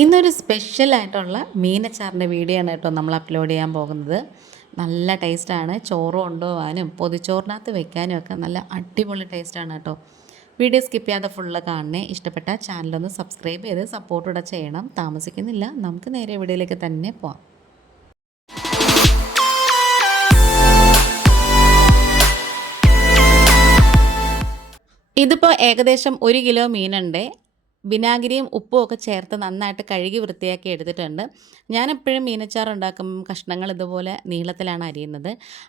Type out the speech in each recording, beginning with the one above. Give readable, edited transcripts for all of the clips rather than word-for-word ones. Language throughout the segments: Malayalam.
ഇന്നൊരു സ്പെഷ്യലായിട്ടുള്ള മീനച്ചാറിൻ്റെ വീഡിയോ ആണ് കേട്ടോ നമ്മൾ അപ്ലോഡ് ചെയ്യാൻ പോകുന്നത്. നല്ല ടേസ്റ്റാണ്. ചോറ് കൊണ്ടുപോകാനും പൊതിച്ചോറിനകത്ത് വെക്കാനും ഒക്കെ നല്ല അടിപൊളി ടേസ്റ്റാണ് കേട്ടോ. വീഡിയോ സ്കിപ്പ് ചെയ്യാതെ ഫുള്ള് കാണണേ. ഇഷ്ടപ്പെട്ട ചാനലൊന്ന് സബ്സ്ക്രൈബ് ചെയ്ത് സപ്പോർട്ട് കൂടെ ചെയ്യണം. താമസിക്കുന്നില്ല, നമുക്ക് നേരെ വീഡിയോയിലേക്ക് തന്നെ പോവാം. ഇതിപ്പോൾ ഏകദേശം 1 കിലോ മീനുണ്ട്. വിനാഗിരിയും ഉപ്പും ഒക്കെ ചേർത്ത് നന്നായിട്ട് കഴുകി വൃത്തിയാക്കി എടുത്തിട്ടുണ്ട്. ഞാനെപ്പോഴും മീനച്ചാർ ഉണ്ടാക്കുമ്പം കഷ്ണങ്ങൾ ഇതുപോലെ നീളത്തിലാണ് അരിയുന്നത്.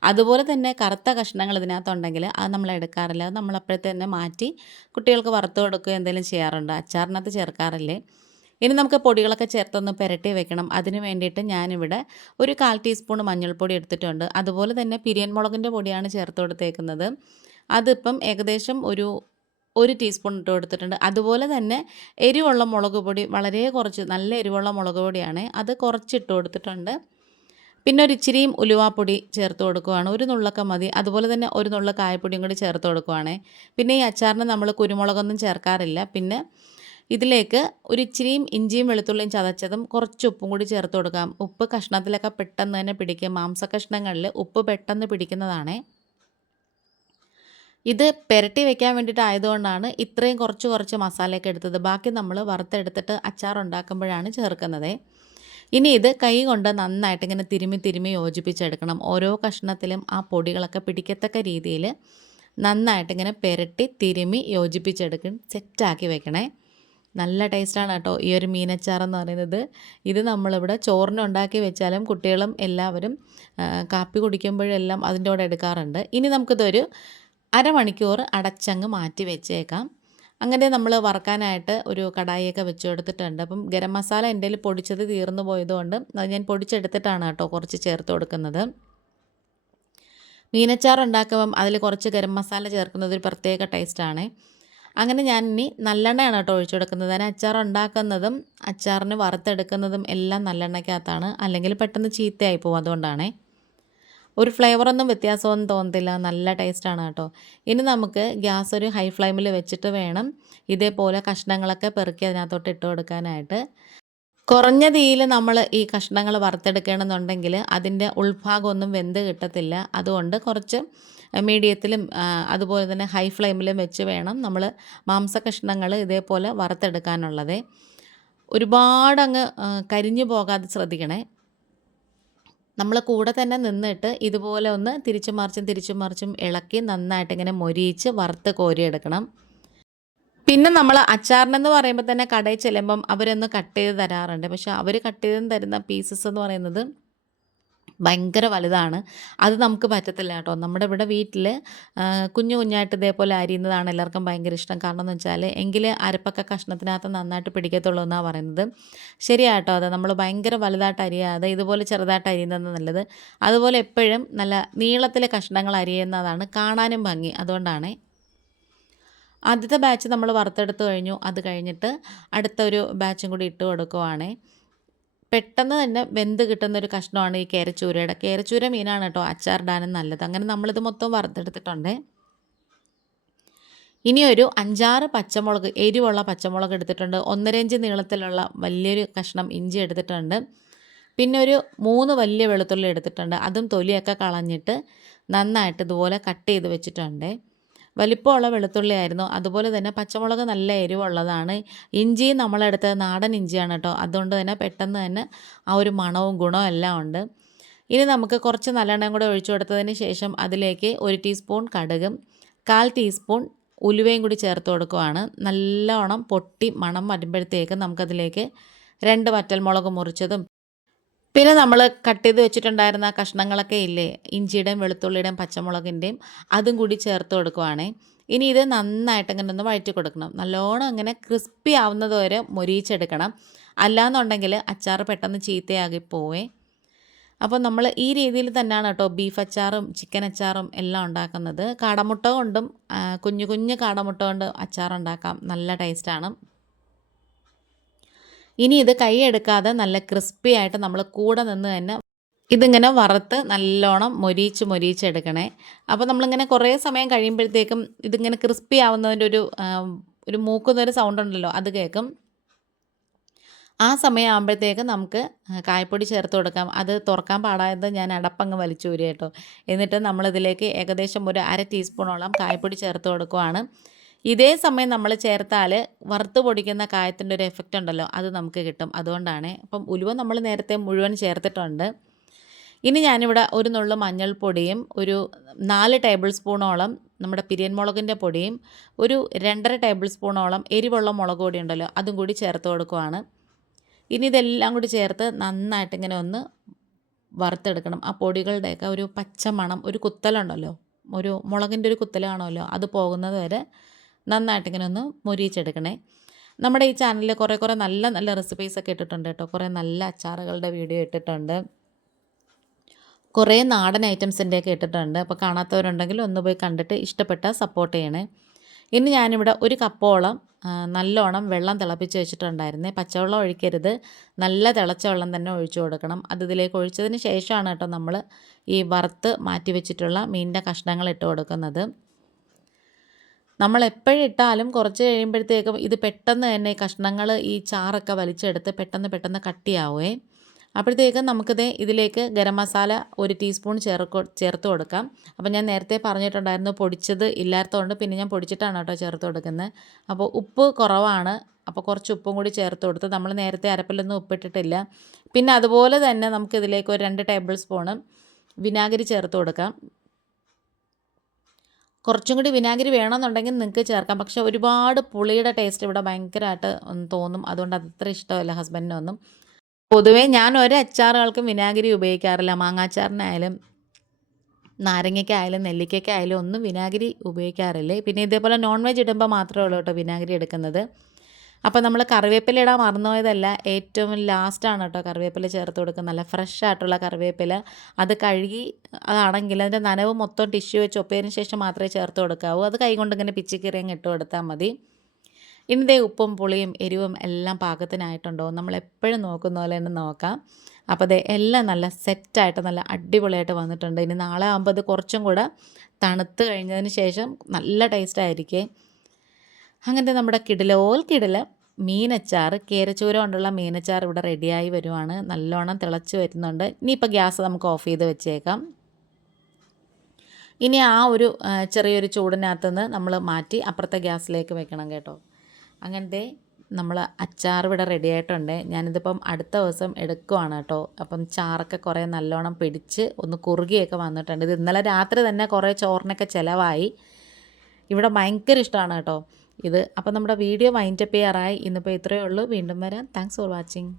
അതുപോലെ തന്നെ കറുത്ത കഷ്ണങ്ങൾ ഇതിനകത്തുണ്ടെങ്കിൽ അത് നമ്മൾ എടുക്കാറില്ല. അത് നമ്മളപ്പോഴത്തെ തന്നെ മാറ്റി കുട്ടികൾക്ക് വറുത്ത് കൊടുക്കുകയോ എന്തെങ്കിലും ചെയ്യാറുണ്ട്. അച്ചാറിനകത്ത് ചേർക്കാറില്ലേ. ഇനി നമുക്ക് പൊടികളൊക്കെ ചേർത്തൊന്ന് പുരട്ടി വെക്കണം. അതിന് വേണ്ടിയിട്ട് ഞാനിവിടെ ഒരു 1/4 ടീസ്പൂൺ മഞ്ഞൾപ്പൊടി എടുത്തിട്ടുണ്ട്. അതുപോലെ തന്നെ പിരിയൻ മുളകിൻ്റെ പൊടിയാണ് ചേർത്ത് കൊടുത്തേക്കുന്നത്. അതിപ്പം ഏകദേശം ഒരു ടീസ്പൂൺ ഇട്ട് കൊടുത്തിട്ടുണ്ട്. അതുപോലെ തന്നെ എരിവുള്ള മുളക് പൊടി വളരെ കുറച്ച്, നല്ല എരിവുള്ള മുളക് പൊടിയാണ്, അത് കുറച്ചിട്ട് കൊടുത്തിട്ടുണ്ട്. പിന്നെ ഒരു ഇച്ചിരിയും ഉലുവാപ്പൊടി ചേർത്ത് കൊടുക്കുവാണ്, ഒരു നുള്ളൊക്കെ മതി. അതുപോലെ തന്നെ ഒരു നുള്ള കായപ്പൊടിയും കൂടി ചേർത്ത് കൊടുക്കുവാണ്. പിന്നെ ഈ അച്ചാറിന് നമ്മൾ കുരുമുളകൊന്നും ചേർക്കാറില്ല. പിന്നെ ഇതിലേക്ക് ഒരു ഇച്ചിരിയും ഇഞ്ചിയും വെളുത്തുള്ളിയും ചതച്ചതും കുറച്ച് ഉപ്പും കൂടി ചേർത്ത് കൊടുക്കാം. ഉപ്പ് കഷ്ണത്തിലൊക്കെ പെട്ടെന്ന് തന്നെ പിടിക്കും. മാംസകഷ്ണങ്ങളിൽ ഉപ്പ് പെട്ടെന്ന് പിടിക്കുന്നതാണ്. ഇത് പുരട്ടി വെക്കാൻ വേണ്ടിയിട്ടായതുകൊണ്ടാണ് ഇത്രയും കുറച്ച് മസാലയൊക്കെ എടുത്തത്. ബാക്കി നമ്മൾ വറുത്തെടുത്തിട്ട് അച്ചാർ ഉണ്ടാക്കുമ്പോഴാണ് ചേർക്കുന്നത്. ഇനി ഇത് കൈ കൊണ്ട് നന്നായിട്ട് ഇങ്ങനെ തിരുമ്മി യോജിപ്പിച്ചെടുക്കണം. ഓരോ കഷ്ണത്തിലും ആ പൊടികളൊക്കെ പിടിക്കത്തക്ക രീതിയിൽ നന്നായിട്ട് ഇങ്ങനെ പുരട്ടി തിരുമ്മി യോജിപ്പിച്ചെടുക്കും. സെറ്റാക്കി വെക്കണേ. നല്ല ടേസ്റ്റാണ് കേട്ടോ ഈ ഒരു മീനച്ചാറെന്ന് പറയുന്നത്. ഇത് നമ്മളിവിടെ ചോറിന് ഉണ്ടാക്കി വെച്ചാലും കുട്ടികളും എല്ലാവരും കാപ്പി കുടിക്കുമ്പോഴെല്ലാം അതിൻ്റെ കൂടെ എടുക്കാറുണ്ട്. ഇനി നമുക്കിതൊരു അരമണിക്കൂർ അടച്ചങ്ങ് മാറ്റി വെച്ചേക്കാം. അങ്ങനെ നമ്മൾ വറക്കാനായിട്ട് ഒരു കടായിയൊക്കെ വെച്ച് കൊടുത്തിട്ടുണ്ട്. അപ്പം ഗരം മസാല എൻ്റെ കയ്യിൽ പൊടിച്ചത് തീർന്നു പോയതുകൊണ്ട് അത് ഞാൻ പൊടിച്ചെടുത്തിട്ടാണ് കേട്ടോ കുറച്ച് ചേർത്ത് കൊടുക്കുന്നത്. മീനച്ചാർ ഉണ്ടാക്കുമ്പം അതിൽ കുറച്ച് ഗരം മസാല ചേർക്കുന്നത് ഒരു പ്രത്യേക ടേസ്റ്റാണ്. അങ്ങനെ ഞാൻ ഇനി നല്ലെണ്ണയാണ് കേട്ടോ ഒഴിച്ചു കൊടുക്കുന്നത്. ഞാൻ അച്ചാർ ഉണ്ടാക്കുന്നതും അച്ചാറിന് വറുത്തെടുക്കുന്നതും എല്ലാം നല്ലെണ്ണയ്ക്കകത്താണ്. അല്ലെങ്കിൽ പെട്ടെന്ന് ചീത്തയായി പോകും, അതുകൊണ്ടാണേ. ഒരു ഫ്ലേവറൊന്നും വ്യത്യാസമൊന്നും തോന്നത്തില്ല. നല്ല ടേസ്റ്റാണ് കേട്ടോ. ഇനി നമുക്ക് ഗ്യാസ് ഒരു ഹൈ ഫ്ലെയിമിൽ വെച്ചിട്ട് വേണം ഇതേപോലെ കഷ്ണങ്ങളൊക്കെ പെറുക്കി അതിനകത്തോട്ട് ഇട്ട് കൊടുക്കാനായിട്ട്. കുറഞ്ഞ തീയിൽ നമ്മൾ ഈ കഷ്ണങ്ങൾ വറുത്തെടുക്കണമെന്നുണ്ടെങ്കിൽ അതിൻ്റെ ഉൾഭാഗമൊന്നും വെന്ത് കിട്ടത്തില്ല. അതുകൊണ്ട് കുറച്ച് മീഡിയത്തിലും അതുപോലെ തന്നെ ഹൈ ഫ്ലെയിമിലും വെച്ച് വേണം നമ്മൾ മാംസകഷ്ണങ്ങൾ ഇതേപോലെ വറുത്തെടുക്കാനുള്ളത്. ഒരുപാടങ്ങ് കരിഞ്ഞു പോകാതെ ശ്രദ്ധിക്കണേ. നമ്മൾ കൂടെ തന്നെ നിന്നിട്ട് ഇതുപോലെ ഒന്ന് തിരിച്ചും മറിച്ചും ഇളക്കി നന്നായിട്ട് ഇങ്ങനെ മൊരിയിച്ച് വറുത്ത് കോരിയെടുക്കണം. പിന്നെ നമ്മൾ അച്ചാറിനെന്ന് പറയുമ്പോൾ തന്നെ കടയിൽ ചെല്ലുമ്പം അവരൊന്ന് കട്ട് ചെയ്ത് തരാറുണ്ട്. പക്ഷേ അവർ കട്ട് ചെയ്ത് തരുന്ന പീസസ് എന്ന് പറയുന്നത് ഭയങ്കര വലുതാണ്. അത് നമുക്ക് പറ്റത്തില്ല കേട്ടോ. നമ്മുടെ ഇവിടെ വീട്ടിൽ കുഞ്ഞായിട്ട് ഇതേപോലെ അരിയുന്നതാണ് എല്ലാവർക്കും ഭയങ്കര ഇഷ്ടം. കാരണം എന്ന് വെച്ചാൽ എങ്കിലേ അരപ്പൊക്കെ കഷ്ണത്തിനകത്ത് നന്നായിട്ട് പിടിക്കത്തുള്ളൂ എന്നാണ് പറയുന്നത്. ശരിയാട്ടോ. അത് നമ്മൾ ഭയങ്കര വലുതായിട്ട് അരിയാതെ ഇതുപോലെ ചെറുതായിട്ട് അരിയുന്നത് നല്ലത്. അതുപോലെ എപ്പോഴും നല്ല നീളത്തിൽ കഷ്ണങ്ങൾ അരിയുന്നതാണ് കാണാനും ഭംഗി. അതുകൊണ്ടാണ്. ആദ്യത്തെ ബാച്ച് നമ്മൾ വറുത്തെടുത്ത് കഴിഞ്ഞു. അത് കഴിഞ്ഞിട്ട് അടുത്തൊരു ബാച്ചും കൂടി ഇട്ട് കൊടുക്കുവാണ്. പെട്ടെന്ന് തന്നെ വെന്ത് കിട്ടുന്നൊരു കഷ്ണമാണ് ഈ കേരച്ചൂരയുടെ. കേരച്ചൂര മീനാണ് കേട്ടോ അച്ചാറിടാനും നല്ലത്. അങ്ങനെ നമ്മളിത് മൊത്തം വറുത്തെടുത്തിട്ടുണ്ട്. ഇനി ഒരു 5-6 പച്ചമുളക്, എരിവുള്ള പച്ചമുളക് എടുത്തിട്ടുണ്ട്. 1.5 ഇഞ്ച് നീളത്തിലുള്ള വലിയൊരു കഷ്ണം ഇഞ്ചി എടുത്തിട്ടുണ്ട്. പിന്നെ ഒരു 3 വലിയ വെളുത്തുള്ളി എടുത്തിട്ടുണ്ട്. അതും തൊലിയൊക്കെ കളഞ്ഞിട്ട് നന്നായിട്ട് ഇതുപോലെ കട്ട് ചെയ്ത് വെച്ചിട്ടുണ്ട്. വലിപ്പമുള്ള വെളുത്തുള്ളിയായിരുന്നു. അതുപോലെ തന്നെ പച്ചമുളക് നല്ല എരിവുള്ളതാണ്. ഇഞ്ചി നമ്മളെടുത്തത് നാടൻ ഇഞ്ചിയാണ് കേട്ടോ. അതുകൊണ്ട് തന്നെ പെട്ടെന്ന് തന്നെ ആ ഒരു മണവും ഗുണവും എല്ലാം ഉണ്ട്. ഇനി നമുക്ക് കുറച്ച് നല്ലെണ്ണയും കൂടെ ഒഴിച്ചു കൊടുത്തതിന് ശേഷം അതിലേക്ക് 1 ടീസ്പൂൺ കടുകും 1/4 ടീസ്പൂൺ ഉലുവയും കൂടി ചേർത്ത് കൊടുക്കുവാണ്. നല്ലോണം പൊട്ടി മണം വരുമ്പോഴത്തേക്ക് നമുക്കതിലേക്ക് 2 വറ്റൽമുളക് മുറിച്ചതും പിന്നെ നമ്മൾ കട്ട് ചെയ്ത് വെച്ചിട്ടുണ്ടായിരുന്ന കഷ്ണങ്ങളൊക്കെ ഇല്ലേ, ഇഞ്ചിയുടെയും വെളുത്തുള്ളിയുടെയും പച്ചമുളകിൻ്റെയും, അതും കൂടി ചേർത്ത് കൊടുക്കുവാണേ. ഇനി ഇത് നന്നായിട്ട് ഇങ്ങനെ ഒന്ന് വഴറ്റി കൊടുക്കണം. നല്ലോണം ഇങ്ങനെ ക്രിസ്പി ആവുന്നത് വരെ മൊരിയിച്ചെടുക്കണം. അല്ലാന്നുണ്ടെങ്കിൽ അച്ചാർ പെട്ടെന്ന് ചീത്തയാകി പോവേ. അപ്പോൾ നമ്മൾ ഈ രീതിയിൽ തന്നെയാണ് കേട്ടോ ബീഫ് അച്ചാറും ചിക്കൻ അച്ചാറും എല്ലാം ഉണ്ടാക്കുന്നത്. കാടമുട്ട കൊണ്ടും കുഞ്ഞു കാടമുട്ട കൊണ്ട് അച്ചാറുണ്ടാക്കാം. നല്ല ടേസ്റ്റാണ്. ഇനി ഇത് കൈ എടുക്കാതെ നല്ല ക്രിസ്പി ആയിട്ട് നമ്മൾ കൂടെ നിന്ന് തന്നെ ഇതിങ്ങനെ വറുത്ത് നല്ലോണം മൊരിയിച്ചെടുക്കണേ. അപ്പോൾ നമ്മളിങ്ങനെ കുറേ സമയം കഴിയുമ്പോഴത്തേക്കും ഇതിങ്ങനെ ക്രിസ്പി ആവുന്നതിൻ്റെ ഒരു മൂക്കുന്നൊരു സൗണ്ട് ഉണ്ടല്ലോ, അത് കേൾക്കും. ആ സമയമാകുമ്പോഴത്തേക്ക് നമുക്ക് കായപ്പൊടി ചേർത്ത് കൊടുക്കാം. അത് തുറക്കാൻ പാടായത് ഞാൻ അടപ്പങ്ങ് വലിച്ചൂരി കേട്ടോ. എന്നിട്ട് നമ്മളിതിലേക്ക് ഏകദേശം ഒരു 1/2 ടീസ്പൂണോളം കായപ്പൊടി ചേർത്ത് കൊടുക്കുവാണ്. ഇതേ സമയം നമ്മൾ ചേർത്താൽ വറുത്ത് പൊടിക്കുന്ന കായത്തിൻ്റെ ഒരു എഫക്റ്റ് ഉണ്ടല്ലോ, അത് നമുക്ക് കിട്ടും. അതുകൊണ്ടാണ്. അപ്പം ഉലുവ നമ്മൾ നേരത്തെ മുഴുവൻ ചേർത്തിട്ടുണ്ട്. ഇനി ഞാനിവിടെ ഒരു നുള്ളു മഞ്ഞൾപ്പൊടിയും ഒരു 4 ടേബിൾ സ്പൂണോളം നമ്മുടെ പിരിയൻ മുളകിൻ്റെ പൊടിയും ഒരു 2.5 ടേബിൾ സ്പൂണോളം എരിവുള്ള മുളക് പൊടി ഉണ്ടല്ലോ, അതും കൂടി ചേർത്ത് കൊടുക്കുവാണ്. ഇനി ഇതെല്ലാം കൂടി ചേർത്ത് നന്നായിട്ട് ഇങ്ങനെ ഒന്ന് വറുത്തെടുക്കണം. ആ പൊടികളുടെയൊക്കെ ഒരു പച്ച മണം, ഒരു കുത്തലുണ്ടല്ലോ, ഒരു മുളകിൻ്റെ ഒരു കുത്തൽ കാണുമല്ലോ, അത് പോകുന്നത് വരെ നന്നായിട്ട് ഇങ്ങനെ ഒന്ന് മൊരിയിച്ചെടുക്കണേ. നമ്മുടെ ഈ ചാനലിൽ കുറേ നല്ല നല്ല റെസിപ്പീസൊക്കെ ഇട്ടിട്ടുണ്ട് കേട്ടോ. കുറേ നല്ല അച്ചാറുകളുടെ വീഡിയോ ഇട്ടിട്ടുണ്ട്. കുറേ നാടൻ ഐറ്റംസിൻ്റെയൊക്കെ ഇട്ടിട്ടുണ്ട്. അപ്പോൾ കാണാത്തവരുണ്ടെങ്കിൽ ഒന്ന് പോയി കണ്ടിട്ട് ഇഷ്ടപ്പെട്ടാൽ സപ്പോർട്ട് ചെയ്യണേ. ഇനി ഞാനിവിടെ ഒരു കപ്പോളം നല്ലോണം വെള്ളം തിളപ്പിച്ച് വെച്ചിട്ടുണ്ടായിരുന്നേ. പച്ചവെള്ളം ഒഴിക്കരുത്, നല്ല തിളച്ച വെള്ളം തന്നെ ഒഴിച്ചു കൊടുക്കണം. അത് ഇതിലേക്ക് ഒഴിച്ചതിന് ശേഷമാണ് കേട്ടോ നമ്മൾ ഈ വറുത്ത് മാറ്റി വെച്ചിട്ടുള്ള മീനിൻ്റെ കഷ്ണങ്ങൾ ഇട്ട് കൊടുക്കുന്നത്. നമ്മൾ എപ്പോഴിട്ടാലും കുറച്ച് കഴിയുമ്പോഴത്തേക്കും ഇത് പെട്ടെന്ന് തന്നെ ഈ കഷ്ണങ്ങൾ ഈ ചാറൊക്കെ വലിച്ചെടുത്ത് പെട്ടെന്ന് കട്ടിയാവുമേ. അപ്പോഴത്തേക്കും നമുക്കിത് ഇതിലേക്ക് ഗരം മസാല 1 ടീസ്പൂൺ ചേർത്ത് കൊടുക്കാം. അപ്പോൾ ഞാൻ നേരത്തെ പറഞ്ഞിട്ടുണ്ടായിരുന്നു പൊടിച്ചത് ഇല്ലാത്തതുകൊണ്ട് പിന്നെ ഞാൻ പൊടിച്ചിട്ടാണ് കേട്ടോ ചേർത്ത് കൊടുക്കുന്നത്. അപ്പോൾ ഉപ്പ് കുറവാണ്, അപ്പോൾ കുറച്ച് ഉപ്പും കൂടി ചേർത്ത് കൊടുത്ത് നമ്മൾ നേരത്തെ അരപ്പിലൊന്നും ഉപ്പിട്ടിട്ടില്ല. പിന്നെ അതുപോലെ തന്നെ നമുക്കിതിലേക്ക് ഒരു 2 ടേബിൾ സ്പൂണ് വിനാഗിരി ചേർത്ത് കൊടുക്കാം. കുറച്ചും കൂടി വിനാഗിരി വേണമെന്നുണ്ടെങ്കിൽ നിങ്ങൾക്ക് ചേർക്കാം. പക്ഷേ ഒരുപാട് പുളിയുടെ ടേസ്റ്റ് ഇവിടെ ഭയങ്കരമായിട്ട് തോന്നും. അതുകൊണ്ട് അതത്ര ഇഷ്ടമല്ല ഹസ്ബൻഡിനൊന്നും. പൊതുവേ ഞാൻ ഒരു അച്ചാറുകൾക്കും വിനാഗിരി ഉപയോഗിക്കാറില്ല. മാങ്ങാച്ചാറിനായാലും നാരങ്ങയ്ക്കായാലും നെല്ലിക്കയ്ക്കായാലും ഒന്നും വിനാഗിരി ഉപയോഗിക്കാറില്ല. പിന്നെ ഇതേപോലെ നോൺ വെജ് ഇടുമ്പോൾ മാത്രമേ ഉള്ളൂ കേട്ടോ വിനാഗിരി എടുക്കുന്നത്. അപ്പോൾ നമ്മൾ കറിവേപ്പില ഇടാൻ മറന്നുപോയതല്ല, ഏറ്റവും ലാസ്റ്റാണ് കേട്ടോ കറിവേപ്പില ചേർത്ത് കൊടുക്കുന്നത്. നല്ല ഫ്രഷ് ആയിട്ടുള്ള കറിവേപ്പില, അത് കഴുകി അതാണെങ്കിൽ അതിൻ്റെ നനവ് മൊത്തം ടിഷ്യൂ വെച്ച് ഒപ്പിയതിന് ശേഷം മാത്രമേ ചേർത്ത് കൊടുക്കാവൂ. അത് കൈകൊണ്ട് ഇങ്ങനെ പിച്ചിക്കറിയങ്ങ് ഇട്ട് കൊടുത്താൽ മതി. ഇനി ഉപ്പും പുളിയും എരിവും എല്ലാം പാകത്തിനായിട്ടുണ്ടോ നമ്മളെപ്പോഴും നോക്കുന്ന പോലെ തന്നെ നോക്കാം. അപ്പോൾ എല്ലാം നല്ല സെറ്റായിട്ട് നല്ല അടിപൊളിയായിട്ട് വന്നിട്ടുണ്ട്. ഇനി നാളെ ആകുമ്പോൾ അത് കുറച്ചും കൂടെ തണുത്ത് കഴിഞ്ഞതിന് ശേഷം നല്ല ടേസ്റ്റായിരിക്കും. അങ്ങനത്തെ നമ്മുടെ കിടില മീനച്ചാർ, കേരച്ചൂര കൊണ്ടുള്ള മീനച്ചാർ ഇവിടെ റെഡിയായി വരുവാണ്. നല്ലോണം തിളച്ച് വരുന്നുണ്ട്. ഇനിയിപ്പോൾ ഗ്യാസ് നമുക്ക് ഓഫ് ചെയ്ത് വെച്ചേക്കാം. ഇനി ആ ഒരു ചെറിയൊരു ചൂടിനകത്തുനിന്ന് നമ്മൾ മാറ്റി അപ്പുറത്തെ ഗ്യാസിലേക്ക് വെക്കണം കേട്ടോ. അങ്ങനത്തെ നമ്മൾ അച്ചാർ ഇവിടെ റെഡി ആയിട്ടുണ്ട്. ഞാനിതിപ്പം അടുത്ത ദിവസം എടുക്കുവാണ് കേട്ടോ. അപ്പം ചാറൊക്കെ കുറേ നല്ലോണം പിടിച്ച് ഒന്ന് കുറുകിയൊക്കെ വന്നിട്ടുണ്ട്. ഇത് ഇന്നലെ രാത്രി തന്നെ കുറേ ചോറിനൊക്കെ ചിലവായി. ഇവിടെ ഭയങ്കര ഇഷ്ടമാണ് കേട്ടോ ഇത്. അപ്പം നമ്മുടെ വീഡിയോ വൈൻഡപ്പ് ചെയ്യാറായി. ഇന്നിപ്പോൾ ഇത്രയേ ഉള്ളൂ. വീണ്ടും വരാം. Thanks for watching.